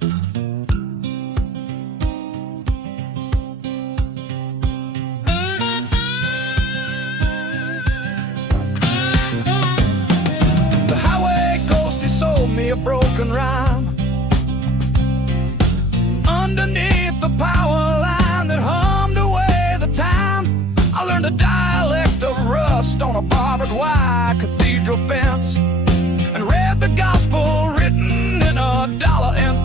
The highway ghost, he sold me a broken rhyme. Underneath the power line that hummed away the time, I learned the dialect of rust on a barbed wire cathedral fence, and read the gospel written in $1.50.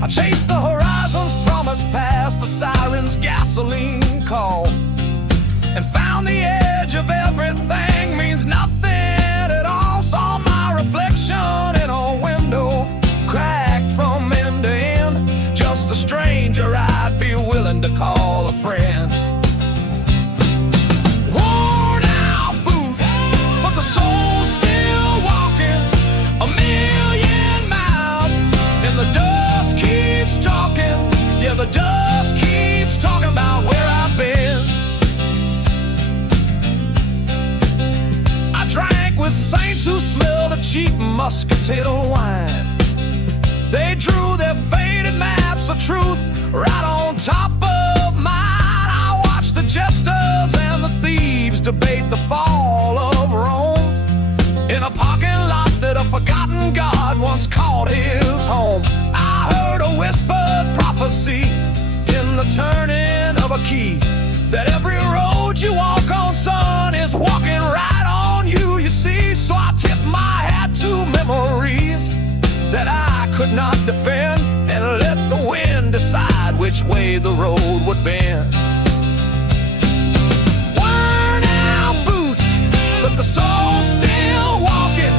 I chased the horizons promised past the siren's gasoline call, and found the edge of everything means nothing at all. Saw my reflection in a window, cracked from end to end. Just a stranger I'd be willing to call a friend. Worn out boots, but the soul's still walking a million miles, and the dust keeps talking. Yeah, the dust keeps talking about where I've been. I drank with saints who smelled of cheap muscatel wine. They drew their faded maps of truth right on top of mine. I watched the jesters and the thieves debate the fall of Rome in a parking lot that a forgotten God once called his home. I heard a whispered prophecy in the turning of a key, that every road you walk on, son, is walking right on you, you see. So I tip my hat to memories that I could not defend, and let the wind decide which way the road would bend. Worn out boots, but the soul's still walking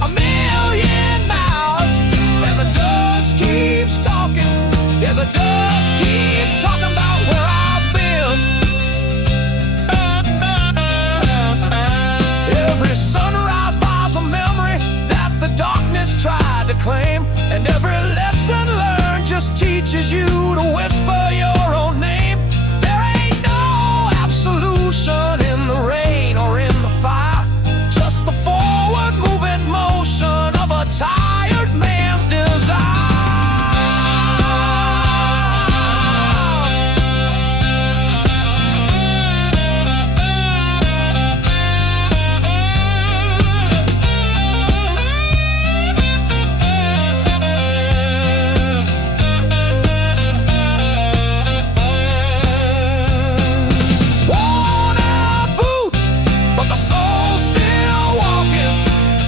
a million miles, and the dust keeps talking. Yeah, the dust keeps talking about where I've been. Every sunrise buys a memory that the darkness tried to claim, and every lesson learned just teaches you to whisper your own name. There ain't no absolution in the rain or in the fire, just the forward moving motion of a tired man's desire.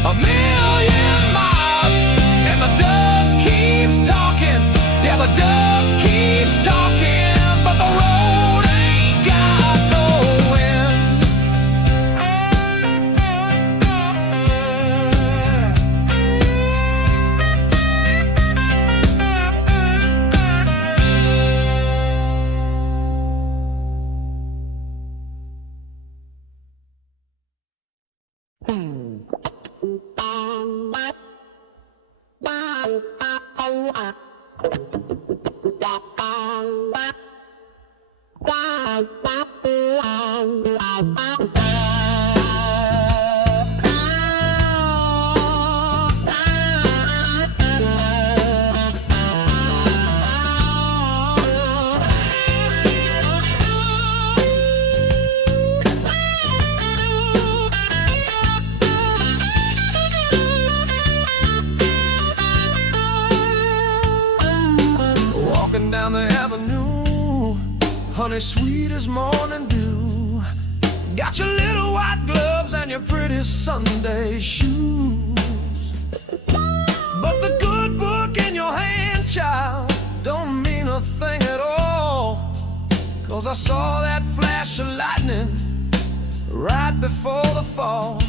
A million miles, and the dust keeps talking. Yeah, the dust keeps talking, but the road ain't got no end. Walking down the avenue, honey sweet as morning dew. Got your little white gloves and your pretty Sunday shoes, but the good book in your hand, child, don't mean a thing at all. 'Cause I saw that flash of lightning right before the fall.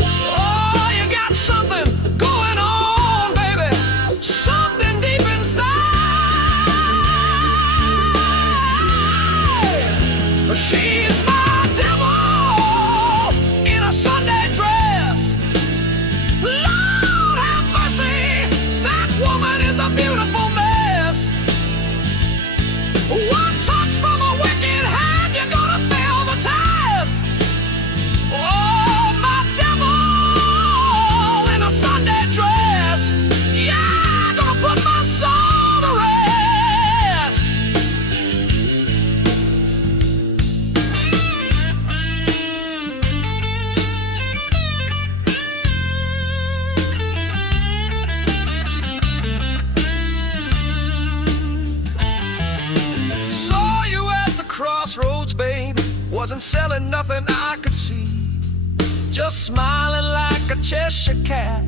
Oh, you got something going on, baby, something deep inside. She's my devil in a Sunday dress. Lord have mercy, that woman is a beautiful mess. One touch from a wicked hand, you're gonna fail the test. Oh, my devil in a Sunday dress. wasn't selling nothing I could see, just smiling like a Cheshire cat,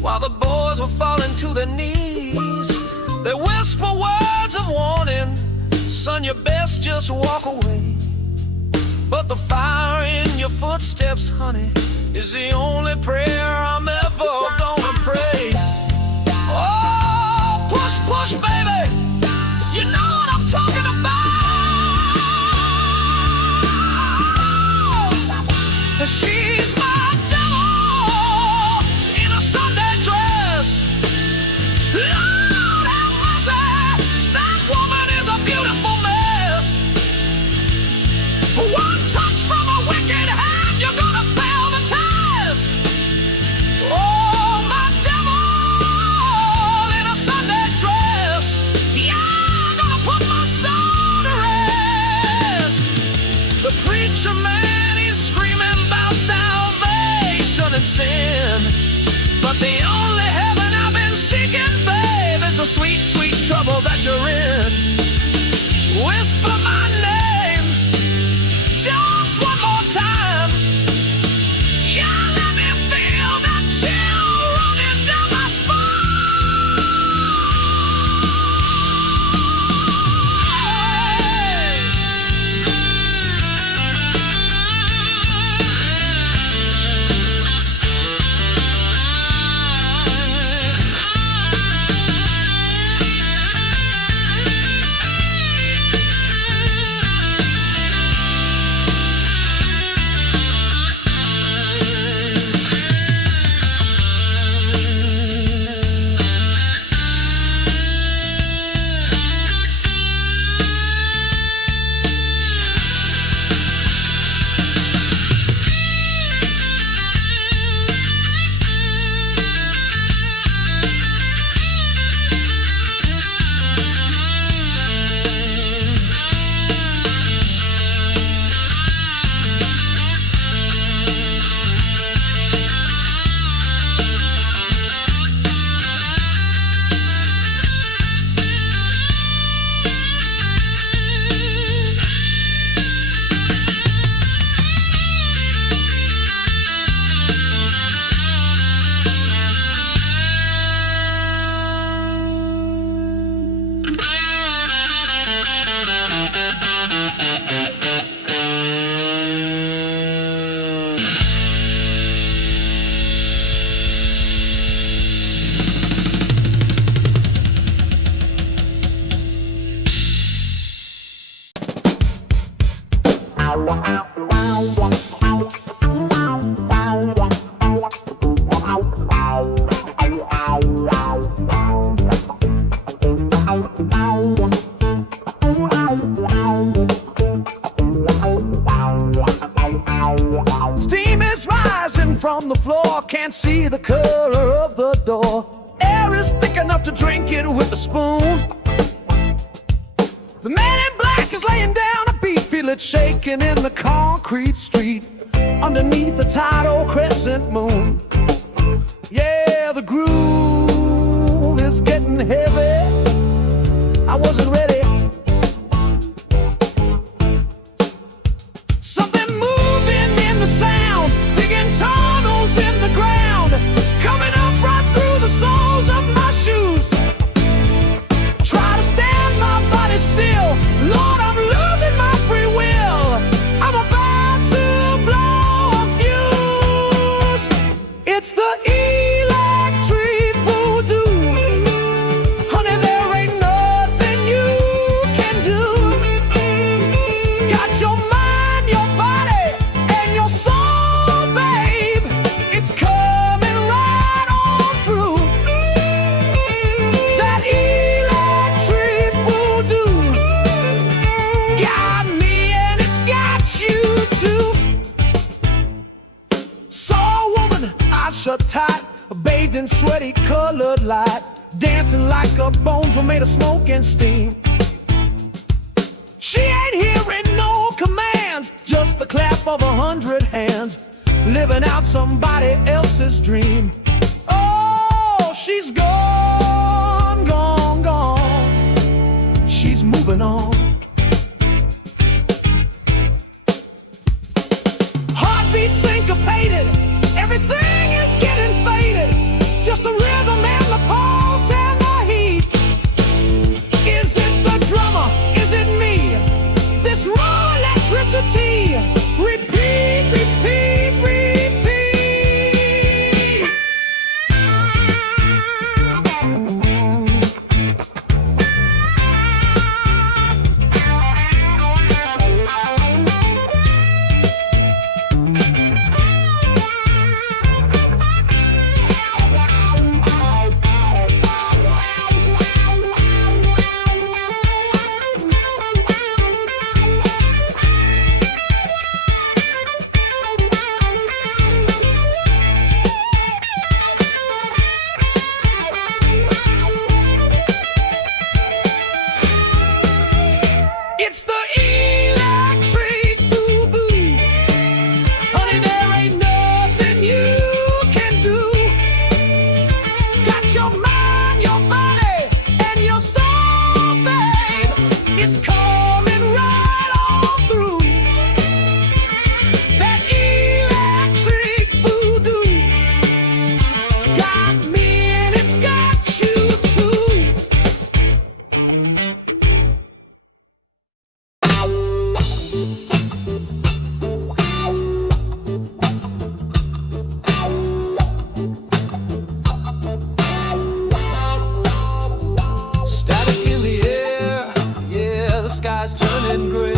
while the boys were falling to their knees. They whisper words of warning, son, you best just walk away. But the fire in your footsteps, honey, is the only prayer I'm ever gonna pray. Oh, push, push, baby, you know what I'm talking about. She's my devil in a Sunday dress. Lord have mercy, that woman is a beautiful mess. One touch from a wicked hand, you're gonna fail the test. Oh, my devil in a Sunday dress. Yeah, I'm gonna put my soul to rest. The preacher man, he's screaming about salvation and sin, but the only heaven I've been seeking, babe, is the sweet, sweet trouble that you're in. Whisper my name just one more time. Yeah, let me feel that chill running down my Steam is rising from the floor, can't see the color of the door. Air is thick enough to drink it with a spoon. The man in black is laying down a beat, feel it shaking in the concrete street underneath the tidal crescent moon. Yeah, the groove is getting heavy. I wasn't ready. Something moving in the sound, digging tunnels in the ground, coming up right through the soles of my shoes. Try to stand my body still, Lord, I'm losing my free will. I'm about to blow a fuse. It's the electric voodoo. Honey, there ain't nothing you can do. Got your mind, your body, and your soul, babe. It's coming right on through. That electric voodoo got me and it's got you too. Saw a woman, eyes shut tight, bathed in sweaty colored light, dancing like her bones were made of smoke and steam. She ain't hearing no commands, just the clap of 100 hands, living out somebody else's dream. Oh, she's gone, gone, gone. She's moving on. and your body and your soul, babe. It's coming right on through. That electric voodoo got me and it's got you too. Static in the air, yeah, the sky's turning gray.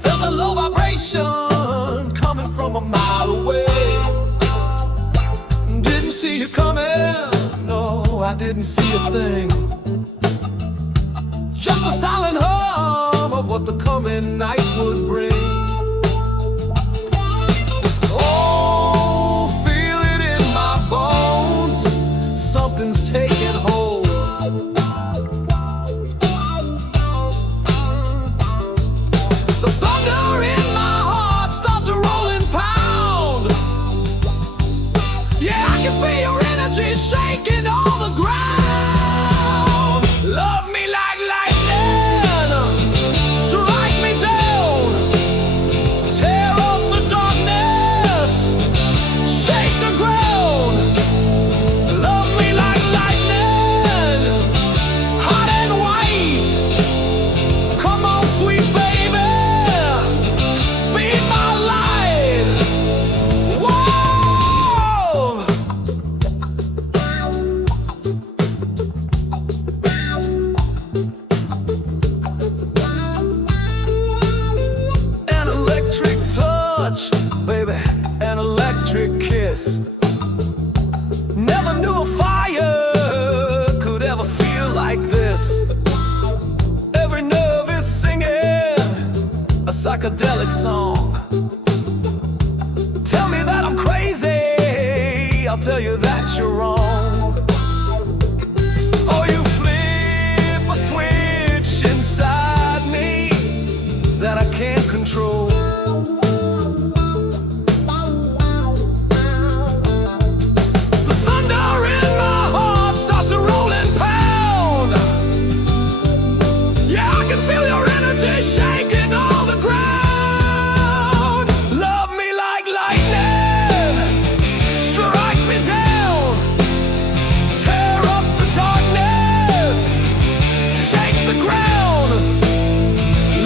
Felt a low vibration coming from a mile away. Didn't see you coming, no, I didn't see a thing. Just the silent hum of what the coming night would bring. Oh, feel it in my bones, something's taking hold. The thunder in my heart starts to roll and pound. Yeah, I can feel your energy shaking all the ground. Love me like lightning, strike me down, tear up the darkness, shake the ground. Love me like lightning, hot and white. Come on, sweet baby, be my light. Whoa! An electric touch, baby, an electric kiss. Never knew a fire could ever feel like this. Every nerve is singing a psychedelic song. Tell me that I'm crazy, I'll tell you that you're wrong. Oh, you flip a switch inside me that I can't control. The thunder in my heart starts to roll and pound. Yeah, I can feel your energy shaking all the ground. Love me like lightning, strike me down, tear up the darkness, shake the ground.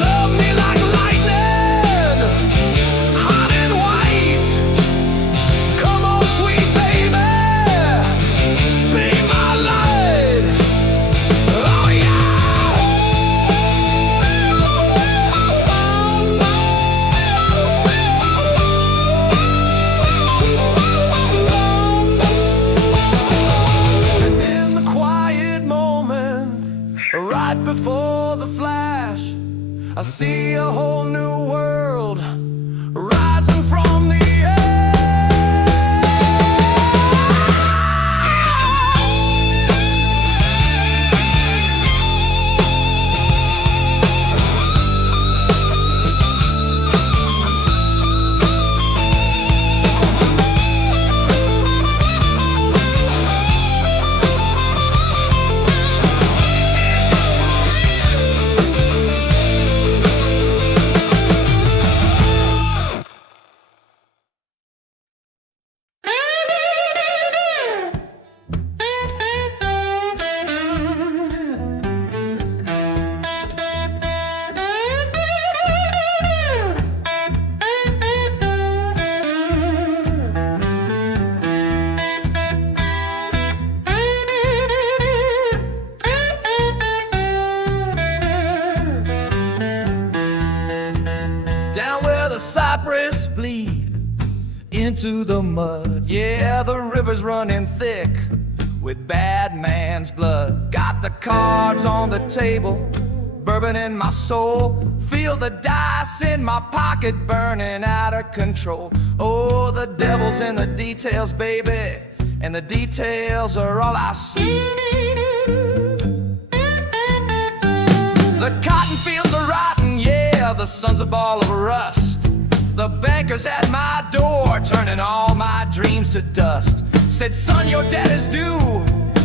Love me like lightning, hot and white. Come on, sweet baby, be my light. Oh yeah. And in the quiet moment, right before the flash, I see a whole new world rising from the cypress bleed into the mud. Yeah, the river's running thick with bad man's blood. Got the cards on the table, bourbon in my soul. Feel the dice in my pocket burning out of control. Oh, the devil's in the details, baby, and the details are all I see. The cotton fields are rotten, yeah, the sun's a ball of rust. The banker's at my door, turning all my dreams to dust. said, son, your debt is due,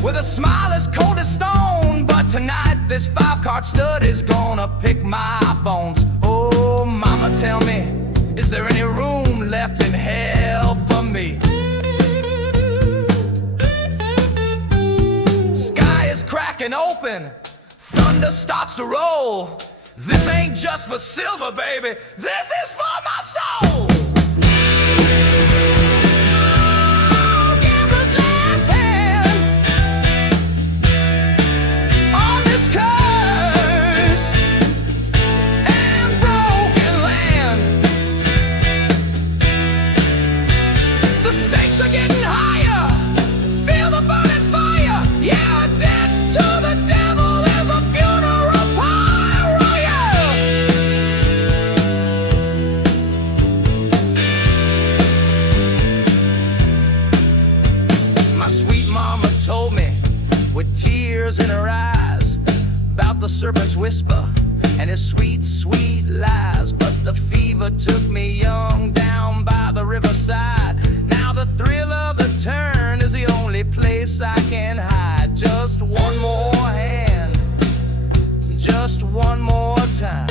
with a smile as cold as stone. But tonight this 5-card stud is gonna pick my bones. Oh, mama, tell me, is there any room left in hell for me? Sky is cracking open, thunder starts to roll. This ain't just for silver, baby, this is for my soul. Gambler's last hand on this cursed and broken land. The stakes are getting higher, feel the burning fire. Yeah, a debt to the devil is a funeral pyre. Oh, yeah. My sweet mama told me with tears in her eyes about the serpent's whisper and his sweet, sweet lies. But the fever took me young down by the riverside. Now the thrill of the turn is the only place I can hide. Just one more hand, just one more time.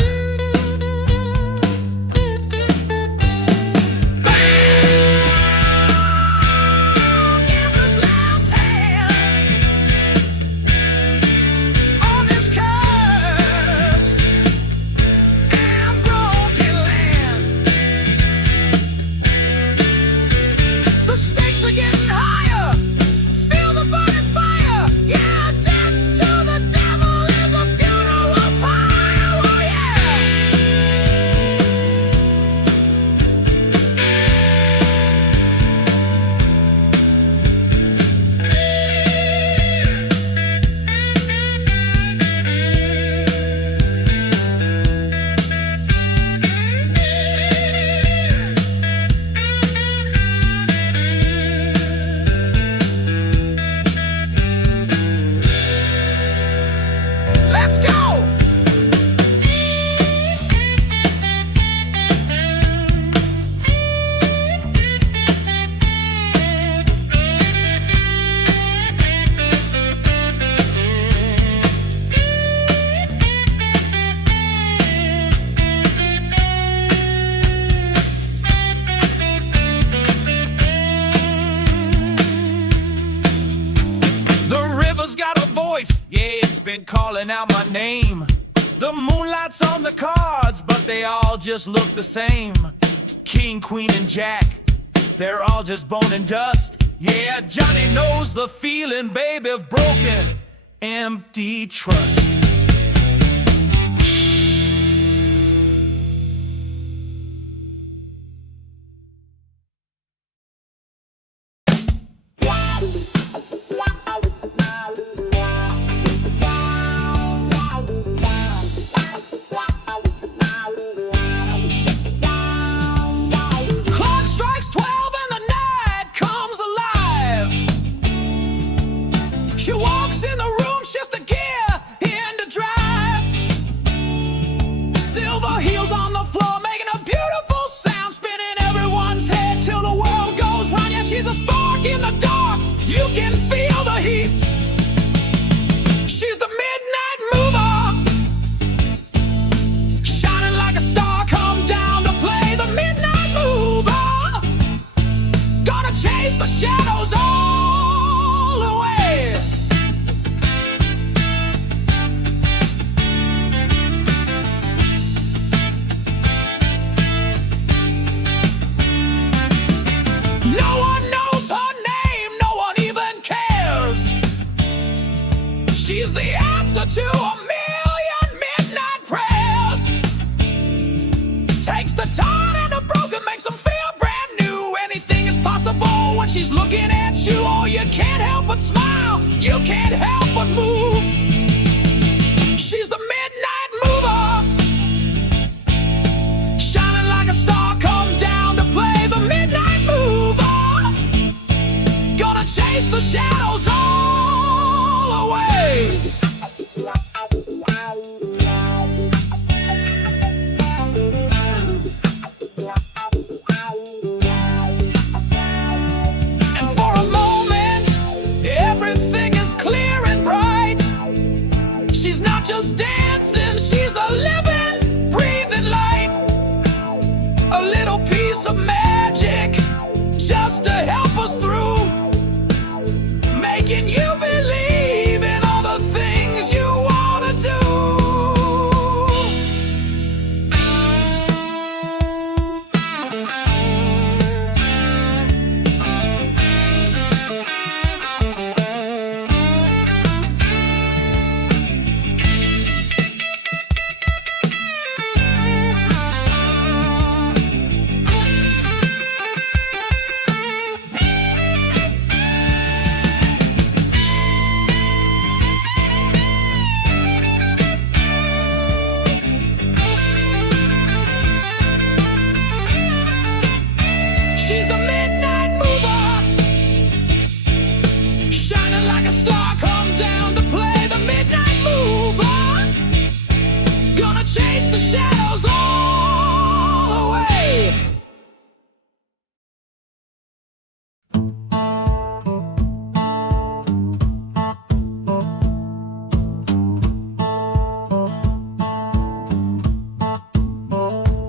Gambler's last hand on this cursed and broken land. The stakes are getting higher, feel the burning fire. Yeah, debt to the devil is a funeral pyre. Oh, yeah. Let's go! The river's got a voice, yeah, it's been calling out my name. The moonlight's on the cards, but they all just look the same. King, queen, and jack, they're all just bone and dust. Yeah, Johnny knows the feeling, baby, of broken, empty trust. Clock strikes 12 and the night comes alive. She walks in the room, shifts the gear into drive. Silver heels on the floor, making a beautiful sound, spinning everyone's head till the world goes round. Yeah, she's a spark in the dark, you can feel the heat. She's the midnight mover, shining like a star, come down to play the midnight mover. Gonna chase the shadows all away. No one knows her name, no one even cares. She's the answer to a million midnight prayers. Takes the tired and the broken, makes them feel brand new. Anything is possible when she's looking at you. Oh, you can't help but smile, you can't help but move. She's the midnight mover, shining like a star, come down to play the midnight mover. Gonna chase the shadows all away. And for a moment just dancing. She's a living, breathing light, a little piece of magic just to help us through, making you believe in all the things you want to do. She's the midnight mover, shining like a star, come down to play the midnight mover. Gonna chase the shadows all away.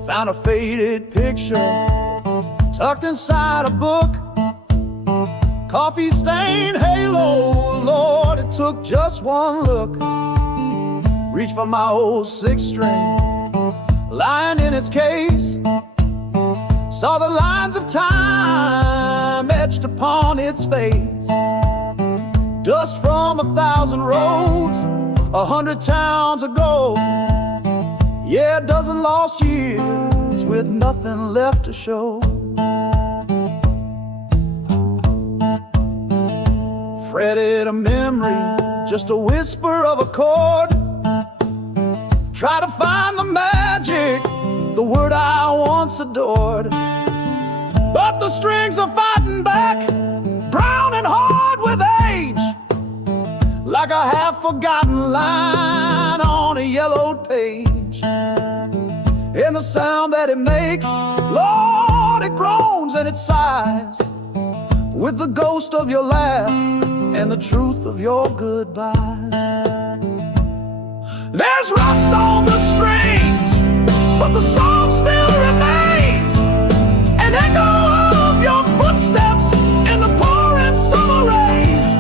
Found a faded picture tucked inside a book, coffee stained halo. Lord, it took just one look. Reached for my old six string lying in its case, saw the lines of time etched upon its face. Dust from 1,000 roads, 100 towns ago. Yeah, a dozen lost years with nothing left to show. Fretted a memory, just a whisper of a chord. Try to find the magic, the word I once adored. But the strings are fighting back, brown and hard with age, like a half-forgotten line on a yellowed page. And the sound that it makes, Lord, it groans and it sighs, with the ghost of your laugh and the truth of your goodbyes. There's rust on the strings, but the song still remains, an echo of your footsteps in the pouring summer rains.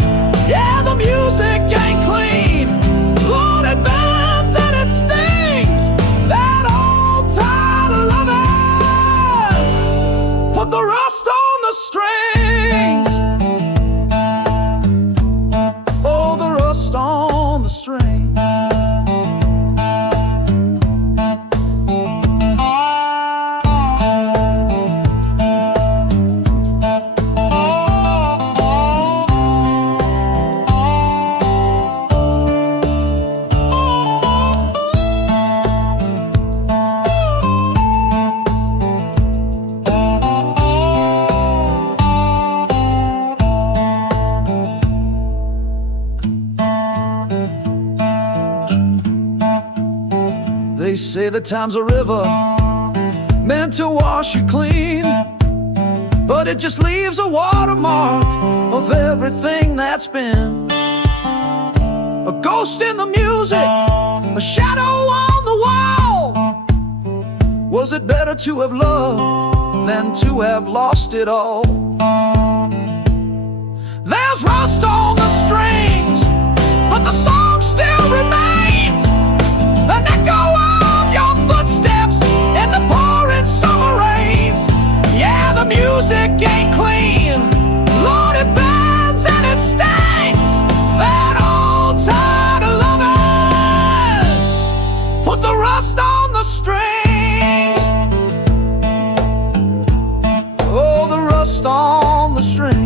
Yeah, the music ain't clean, Lord, it bends and it stings, that old tide of loving. Put the rust on the strings, on the string. They say that time's a river meant to wash you clean, but it just leaves a watermark of everything that's been. A ghost in the music, a shadow on the wall. Was it better to have loved than to have lost it all? There's rust on the strings, but the song still remains, an echo of your footsteps in the pouring summer rains. Yeah, the music ain't clean, Lord, it bends and it stings, that old tide of loving. Put the rust on the strings, oh, the rust on the strings.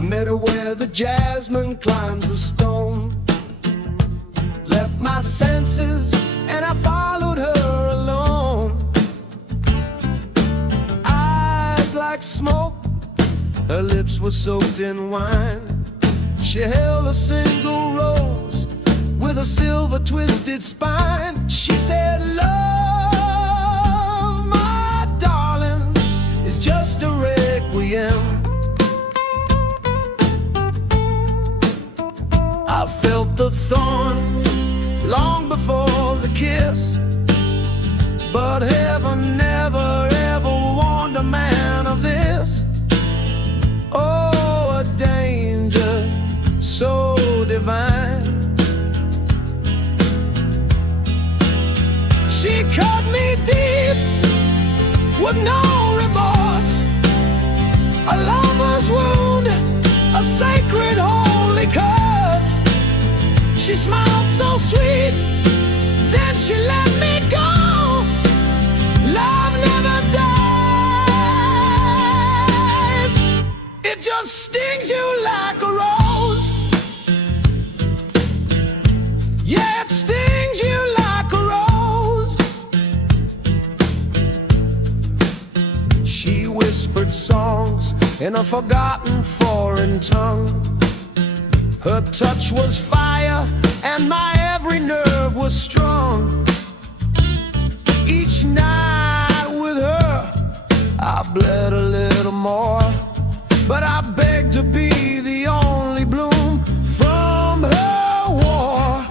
I met her where the jasmine climbs the stone. Left my senses and I followed her alone. Eyes like smoke, her lips were soaked in wine. She held a single rose with a silver twisted spine. She said, love, my darling, is just a requiem. I felt the thorn long before the kiss, but heaven never ever warned a man of this. Oh, a danger so divine. She cut me deep with no remorse, a lover's wound, a sacred holy curse. She smiled so sweet, then she let me go. Love never dies, it just stings you like a rose. Yeah, it stings you like a rose. She whispered songs in a forgotten foreign tongue. Her touch was fire and my every nerve was strong. Each night with her I bled a little more, but I begged to be the only bloom from her war.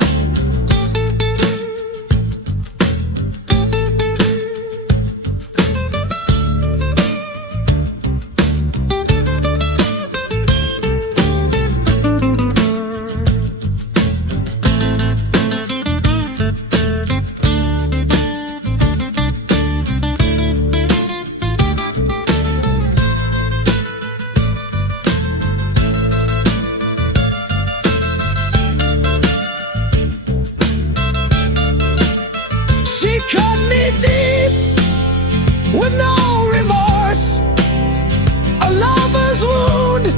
She cut me deep with no remorse, a lover's wound,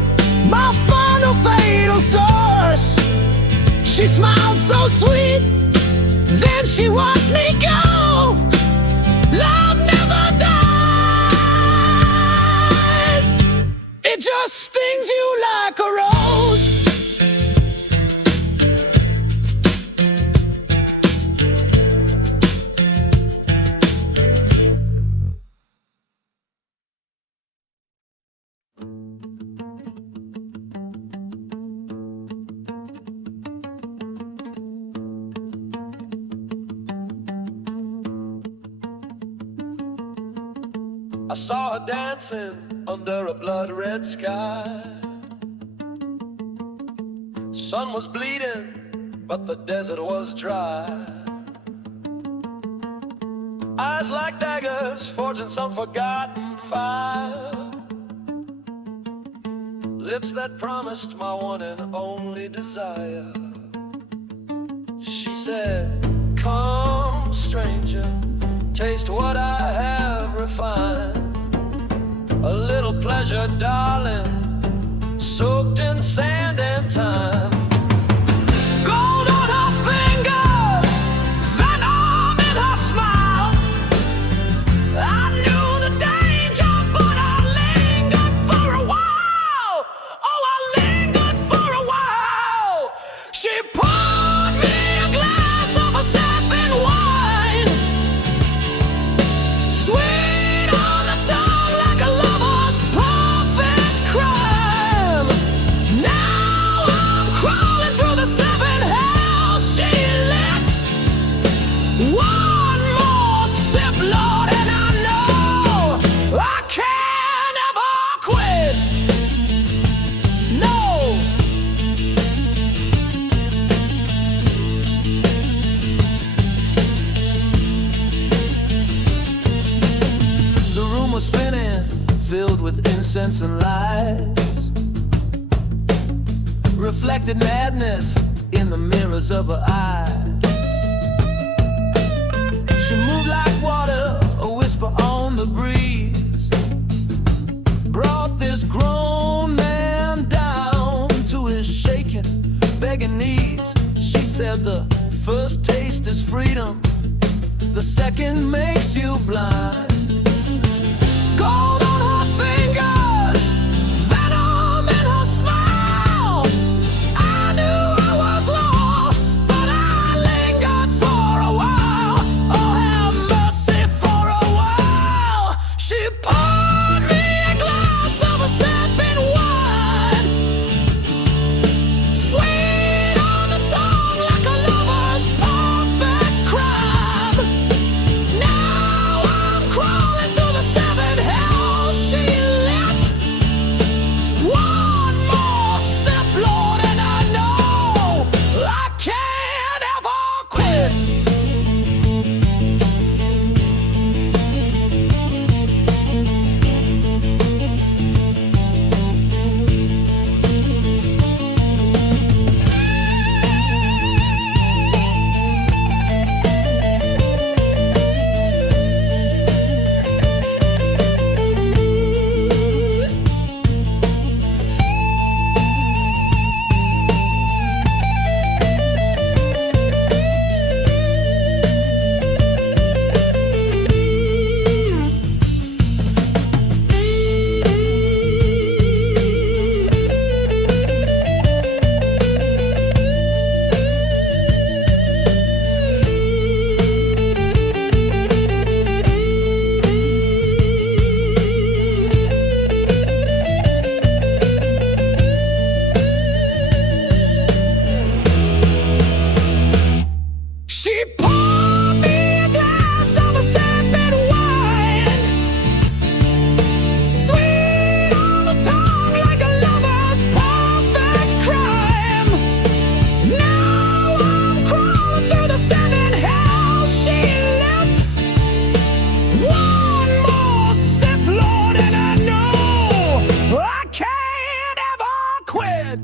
my final fatal source. She smiled so sweet, then she watched me go. Love never dies, it just stings you like a rose. I saw her dancing under a blood-red sky. Sun was bleeding, but the desert was dry. Eyes like daggers forging some forgotten fire. Lips that promised my one and only desire. She said, come stranger, taste what I have refined. A little pleasure, darling, soaked in sand and time. Gold on her fingers, venom in her smile. I knew the danger, but I lingered for a while. Oh, I lingered for a while. She poured me a glass of a sapping wine, sweet on the tongue like a lover's perfect crime. Now I'm crawling through the seven hells she lit. One more sip, Lord, and I know I can't ever quit. No. The room was spinning, filled with incense and lights. Reflected madness in the mirrors of her eyes. She moved like water, a whisper on the breeze. Brought this grown man down. said the first taste is freedom, the second makes you blind. Gold on her fingers, venom in her smile. I knew I was lost, but I lingered for a while. Oh, have mercy for a while. She poured me a glass of a sipping wine, sweet on the tongue like a lover's perfect crime. Now I'm crawling through the seven hells she lit. One more sip, Lord, and I know I can't ever quit. She poured me a glass of a sipping wine, sweet on the tongue like a lover's perfect crime. Now I'm crawling through the seven hells she lit. One more sip, Lord, and I know I can't ever quit.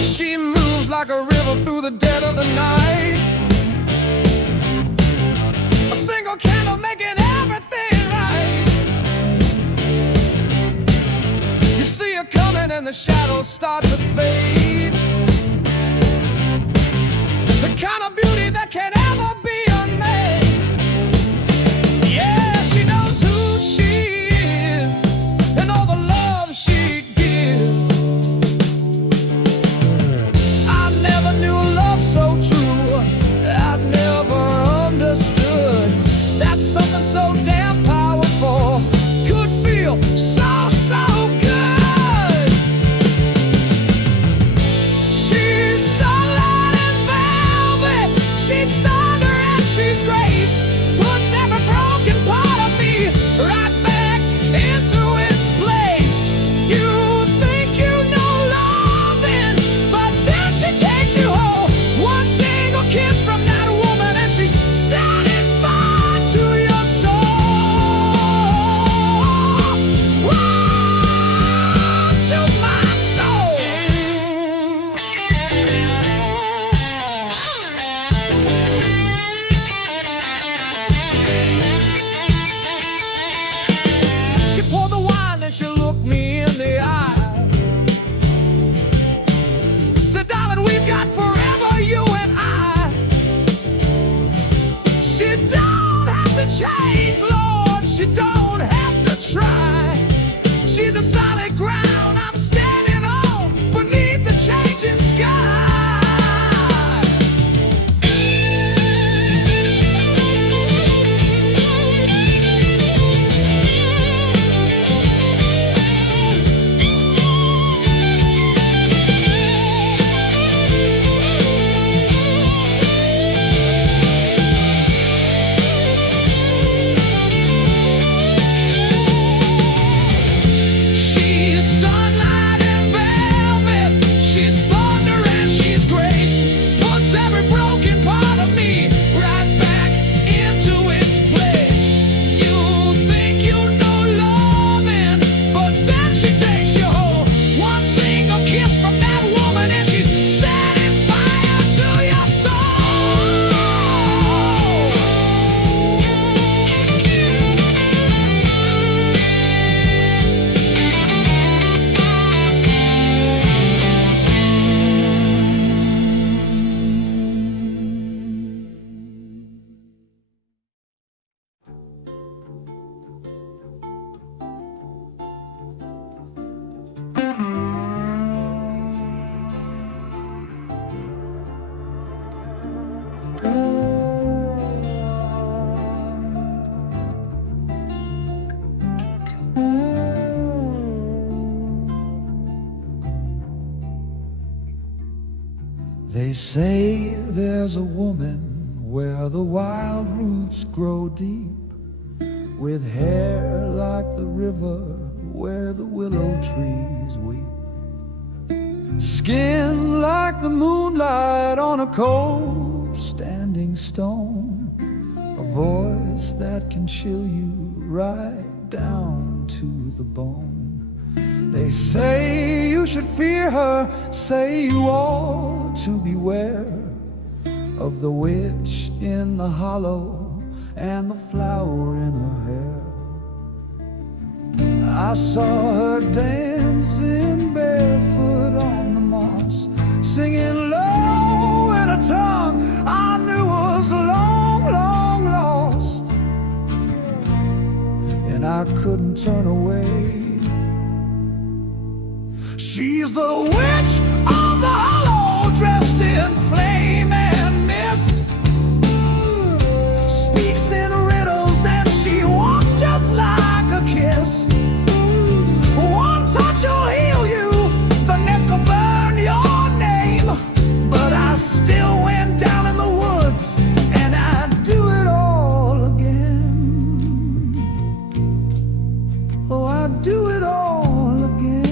She moves like a river through the dead of the night. A single candle making everything right. You see her coming and the shadows start to fade. The kind of beauty that can ever be unmade. Yeah, she knows who she is and all the love she gives. I never knew love so true. I've never understood that something so damn powerful could feel so, so good. She's sunlight and velvet. She's thunder and she's grace. Puts every broken part of me right back into its place. You think you know loving, but then she takes you home. One single kiss from that woman and she's satisfied to your soul. Whoa, to my soul. She poured the wine, then she looked me in the eye. Said, darling, we've got forever, you and I. She don't have to chase, Lord. She don't have to try. She's a solid ground I'm standing on beneath the changing sky. She's so They say there's a woman where the wild roots grow deep, with hair like the river where the willow trees weep, skin like the moonlight on a cold standing stone, a voice that can chill you right down to the bone. They say you should fear her, say you ought to beware of the witch in the hollow and the flower in her hair. I saw her dancing barefoot on the moss, singing low in a tongue I knew was long, long lost, and I couldn't turn away. She's the witch of the hollow, dressed in flame and mist, speaks in riddles and she walks just like a kiss. One touch will heal you, the next will burn your name. But I still went down in the woods and I'd do it all again. Oh, I'd do it all again.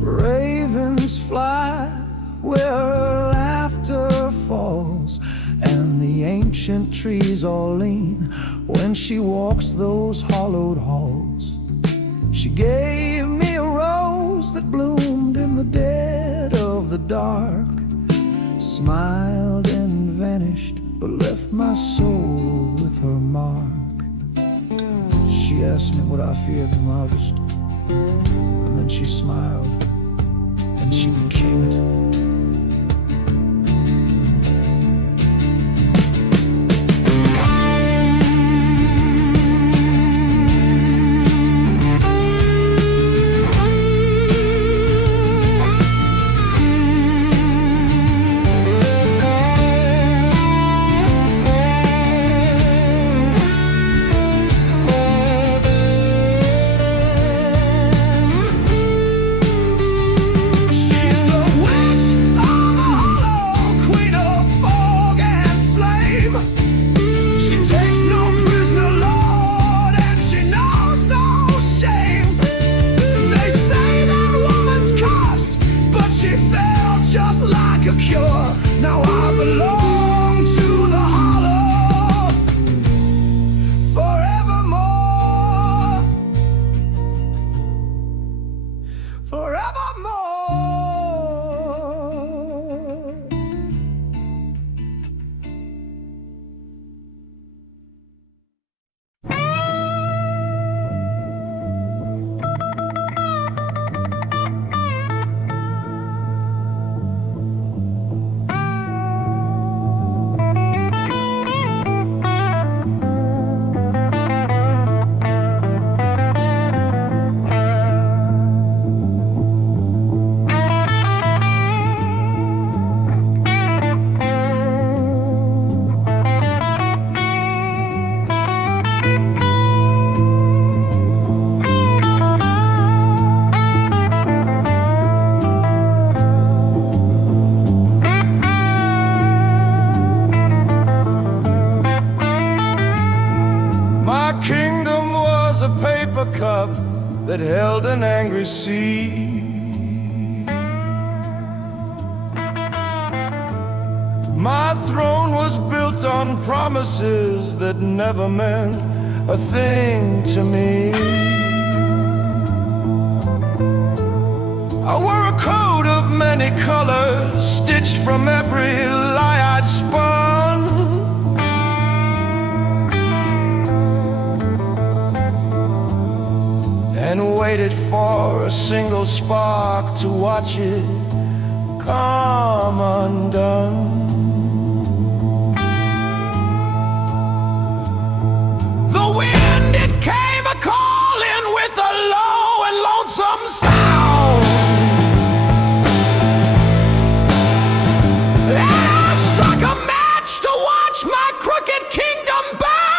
Ravens fly where her laughter falls, and the ancient trees all lean when she walks those hollowed halls. She gave me a rose that bloomed in the dead of the dark, smiled and vanished, but left my soul with her mark. She asked me what I feared the most, and then she smiled and she became it. Just like a cure, now I belong to the hollow forevermore, forevermore. Cup that held an angry sea. My throne was built on promises that never meant a thing to me. I wore a coat of many colors, stitched from every lie I'd spun. And waited for a single spark to watch it come undone. The wind, it came a-calling with a low and lonesome sound, and I struck a match to watch my crooked kingdom burn.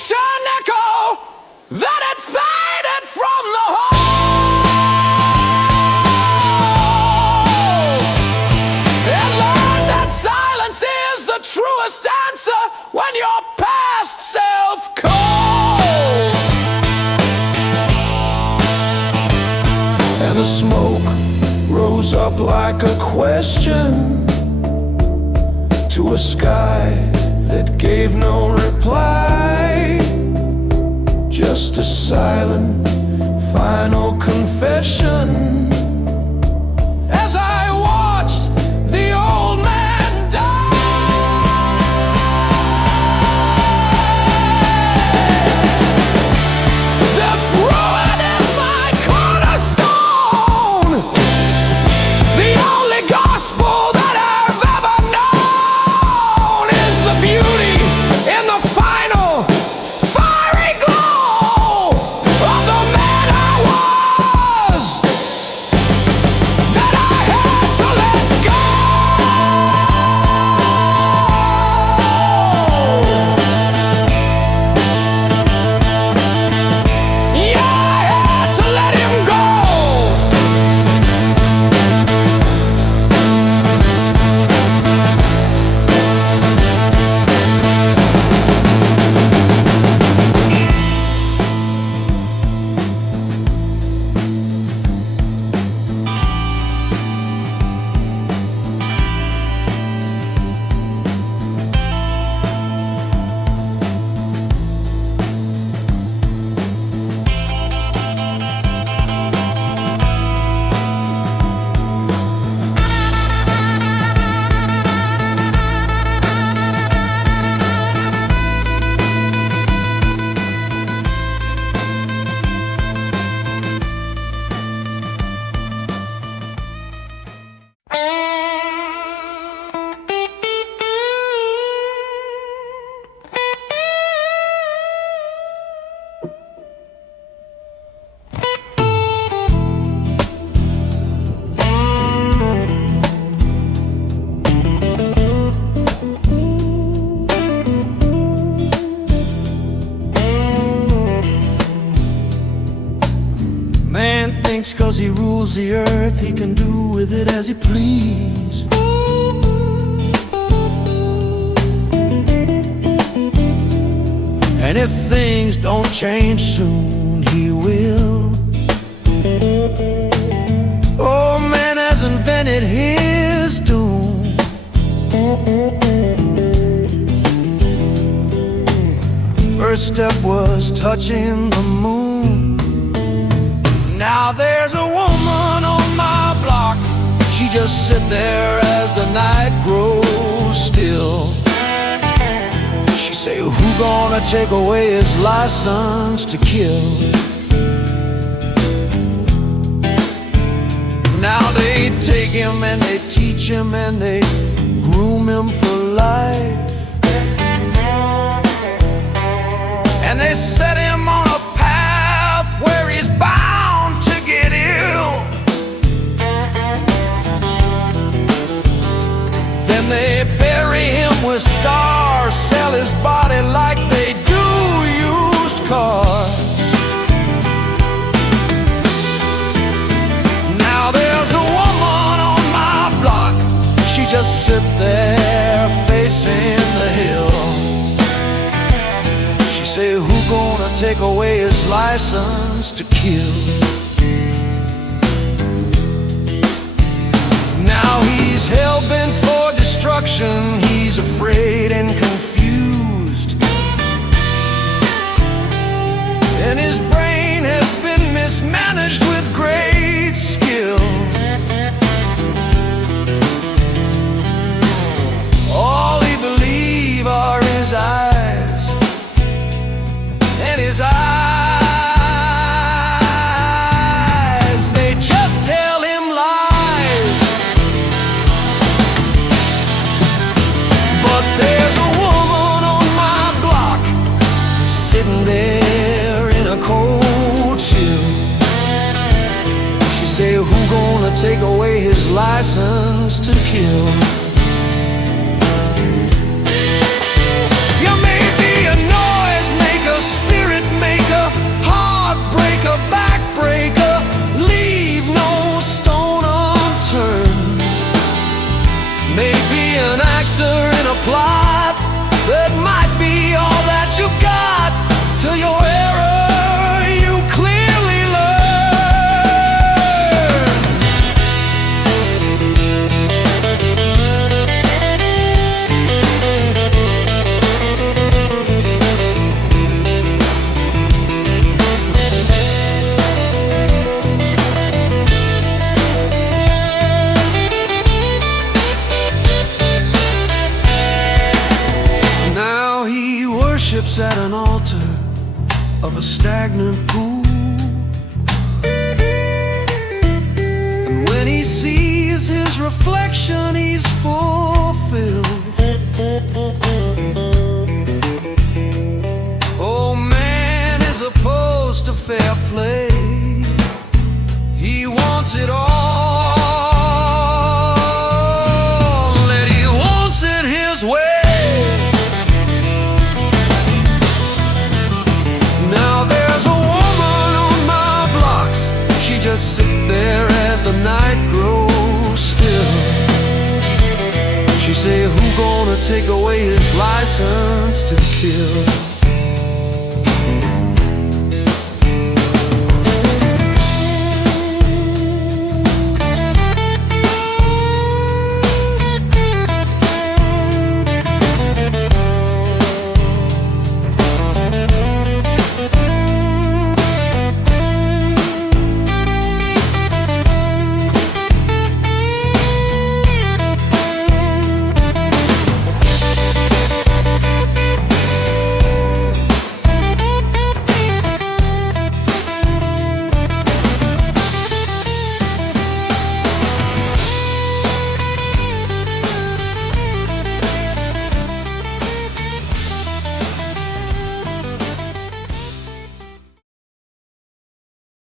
salvation echo that had faded from the halls, and learned that silence is the truest answer when your past self calls. And the smoke rose up like a question to a sky that gave no reply, just a silent final confession as I watched the old man die. This ruin is my cornerstone, the only gospel that I've ever known is the beauty in the final fiery glow of the man I was, that I had to let go. Yeah, I had to let him go. Man thinks 'cause he rules the earth, he can do with it as he please. And if things don't change soon, he will. Oh, man has invented his doom. First step was touching the moon. Now there's a woman on my block. She just sit there as the night grows still. She say, who gonna take away his license to kill? Now they take him and they teach him and they groom him for life. And they set him on a path where he's bound to get ill. Then they bury him with stars, sell his body like they do used cars. Now there's a woman on my block. She just sit there facing the hill. She say, who gonna take away his license to kill? Now he's hell-bent for destruction. He's afraid and confused, and his brain has been mismanaged with great skill. All he believe are his eyes, and his eyes, they just tell him lies. But there's a woman on my block sitting there in a cold chill. She say, who gonna take away his license to kill? You may be a noisemaker, of a stagnant pool. And when he sees his reflection, he's fulfilled. Oh, man is opposed to fair play. He wants it all. Just sit there as the night grows still. She say, who gonna take away his license to kill?